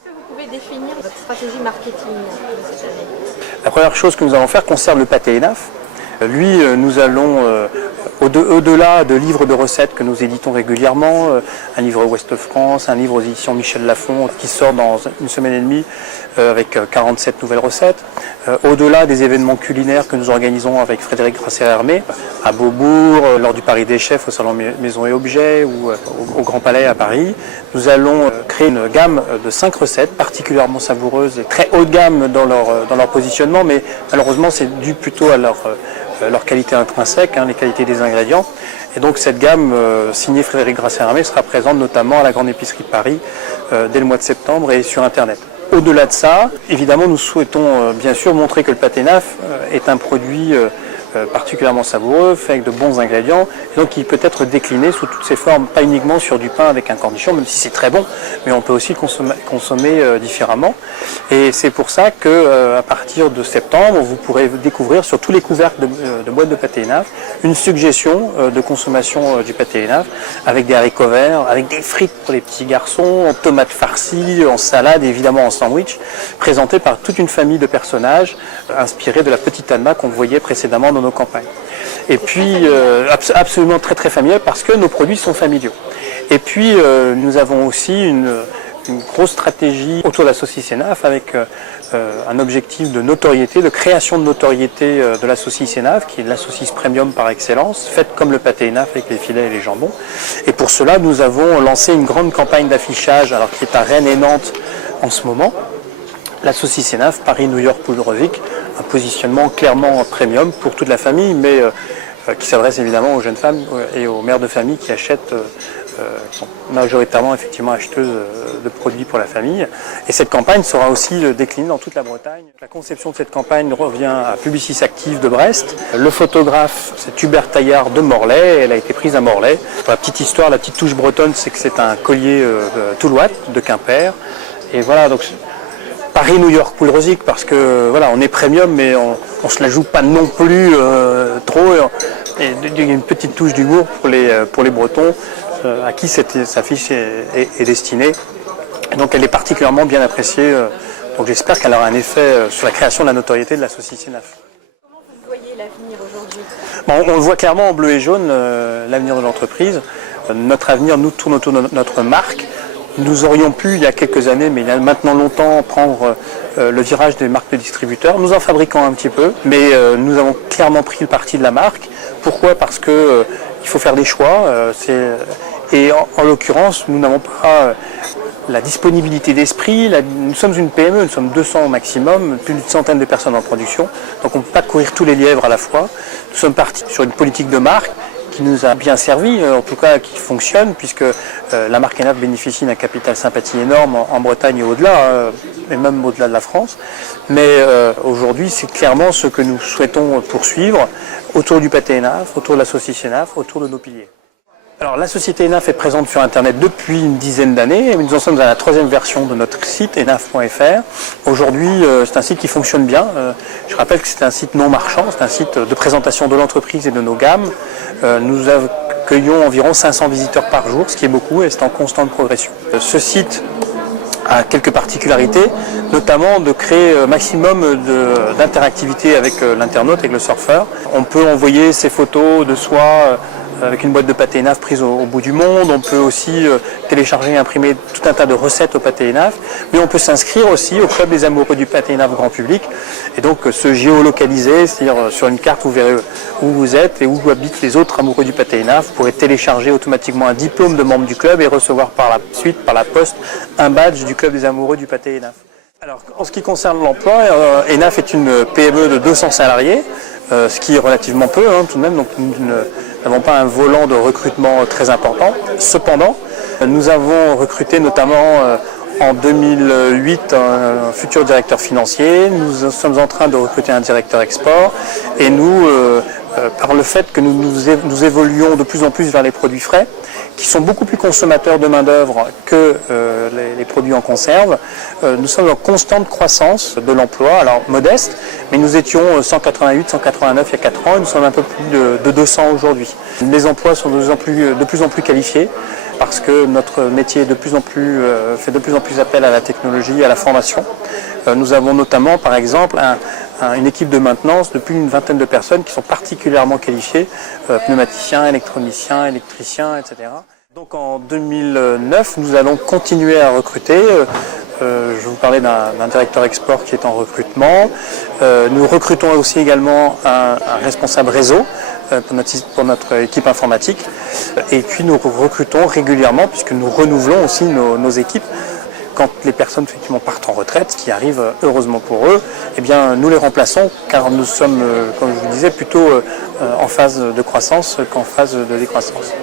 Est-ce que vous pouvez définir votre stratégie marketing de cette année? La première chose que nous allons faire concerne le pâté Enaf. Lui, nous allons, au-delà de livres de recettes que nous éditons régulièrement, un livre Ouest France, un livre aux éditions Michel Lafon qui sort dans une semaine et demie avec 47 nouvelles recettes, au-delà des événements culinaires que nous organisons avec Frédéric Grasset-Hermé à Beaubourg, lors du Paris des Chefs au Salon Maisons et Objets ou au Grand Palais à Paris, nous allons créer une gamme de 5 recettes particulièrement savoureuses et très haut de gamme dans leur positionnement, mais malheureusement c'est dû plutôt à leur qualité intrinsèque, les qualités des ingrédients. Et donc cette gamme signée Frédéric Grasset-Hermé sera présente notamment à la Grande Épicerie de Paris dès le mois de septembre et sur Internet. Au-delà de ça, évidemment, nous souhaitons bien sûr montrer que le pâté Enaf est un produit particulièrement savoureux, fait avec de bons ingrédients, et donc qui peut être décliné sous toutes ses formes, pas uniquement sur du pain avec un cornichon, même si c'est très bon, mais on peut aussi le consommer différemment. Et c'est pour ça que à partir de septembre, vous pourrez découvrir sur tous les couvercles de boîtes de pâté Enaf une suggestion de consommation du pâté Enaf, avec des haricots verts, avec des frites pour les petits garçons, en tomates farcies, en salade, évidemment en sandwich, présenté par toute une famille de personnages inspirés de la petite Alma qu'on voyait précédemment dans nos campagnes. Et puis, absolument très très familial parce que nos produits sont familiaux. Et puis, nous avons aussi une grosse stratégie autour de la saucisse Enaf avec un objectif de notoriété, de création de notoriété de la saucisse Enaf, qui est la saucisse premium par excellence, faite comme le pâté Enaf avec les filets et les jambons. Et pour cela, nous avons lancé une grande campagne d'affichage, alors qui est à Rennes et Nantes en ce moment. La saucisse Enaf, Paris, New York, Poudre-Vic, un positionnement clairement premium pour toute la famille, mais qui s'adresse évidemment aux jeunes femmes et aux mères de famille qui achètent, qui sont majoritairement effectivement acheteuses de produits pour la famille. Et cette campagne sera aussi déclinée dans toute la Bretagne. La conception de cette campagne revient à Publicis Active de Brest. Le photographe, c'est Hubert Taillard de Morlaix. Elle a été prise à Morlaix. Pour la petite histoire, la petite touche bretonne, c'est que c'est un collier toulouat de Quimper. Et voilà, donc Paris, New York, Poudre-Vic, parce que voilà, on est premium, mais on se la joue pas non plus trop. Et il y a une petite touche d'humour pour les Bretons, à qui cette affiche est destinée. Et donc elle est particulièrement bien appréciée. Donc j'espère qu'elle aura un effet sur la création de la notoriété de la saucisse Enaf. Comment vous voyez l'avenir aujourd'hui? Bon, on le voit clairement en bleu et jaune, l'avenir de l'entreprise. Notre avenir nous tourne autour de notre marque. Nous aurions pu, il y a quelques années, mais il y a maintenant longtemps, prendre le virage des marques de distributeurs. Nous en fabriquons un petit peu, mais nous avons clairement pris le parti de la marque. Pourquoi? Parce que il faut faire des choix. Et en l'occurrence, nous n'avons pas la disponibilité d'esprit. Nous sommes une PME, nous sommes 200 au maximum, plus d'une centaine de personnes en production. Donc on ne peut pas courir tous les lièvres à la fois. Nous sommes partis sur une politique de marque qui nous a bien servi, en tout cas qui fonctionne, puisque la marque Enaf bénéficie d'un capital sympathie énorme en Bretagne et au-delà, et même au-delà de la France. Mais aujourd'hui, c'est clairement ce que nous souhaitons poursuivre autour du pâté Enaf, autour de la saucisse Enaf, autour de nos piliers. Alors la société Enaf est présente sur Internet depuis une dizaine d'années. Nous en sommes à la 3e version de notre site enaf.fr. Aujourd'hui, c'est un site qui fonctionne bien. Je rappelle que c'est un site non marchand, c'est un site de présentation de l'entreprise et de nos gammes. Nous accueillons environ 500 visiteurs par jour, ce qui est beaucoup et c'est en constante progression. Ce site a quelques particularités, notamment de créer un maximum d'interactivité avec l'internaute, avec le surfeur. On peut envoyer ses photos de soi avec une boîte de pâté Enaf prise au bout du monde. On peut aussi télécharger et imprimer tout un tas de recettes au pâté Enaf. Mais on peut s'inscrire aussi au club des amoureux du pâté Enaf grand public. Et donc se géolocaliser, c'est-à-dire sur une carte vous verrez où vous êtes et où habitent les autres amoureux du pâté Enaf. Vous pourrez télécharger automatiquement un diplôme de membre du club et recevoir par la suite, par la poste, un badge du club des amoureux du pâté Enaf. Alors, en ce qui concerne l'emploi, Enaf est une PME de 200 salariés, ce qui est relativement peu tout de même, donc nous n'avons pas un volant de recrutement très important. Cependant, nous avons recruté notamment en 2008 un futur directeur financier, nous sommes en train de recruter un directeur export et nous, par le fait que nous évoluons de plus en plus vers les produits frais, qui sont beaucoup plus consommateurs de main-d'œuvre que les produits en conserve. Nous sommes en constante croissance de l'emploi, alors modeste, mais nous étions 188, 189 il y a 4 ans, et nous sommes un peu plus de 200 aujourd'hui. Les emplois sont de plus en plus qualifiés. parce que notre métier fait de plus en plus appel à la technologie, à la formation. Nous avons notamment, par exemple, une équipe de maintenance de plus d'une vingtaine de personnes qui sont particulièrement qualifiées, pneumaticiens, électroniciens, électriciens, etc. Donc en 2009, nous allons continuer à recruter. Je vous parlais d'un directeur export qui est en recrutement. Nous recrutons aussi également un responsable réseau pour notre équipe informatique. Et puis nous recrutons régulièrement, puisque nous renouvelons aussi nos équipes. Quand les personnes effectivement partent en retraite, ce qui arrive heureusement pour eux, eh bien nous les remplaçons, car nous sommes, comme je vous disais, plutôt en phase de croissance qu'en phase de décroissance.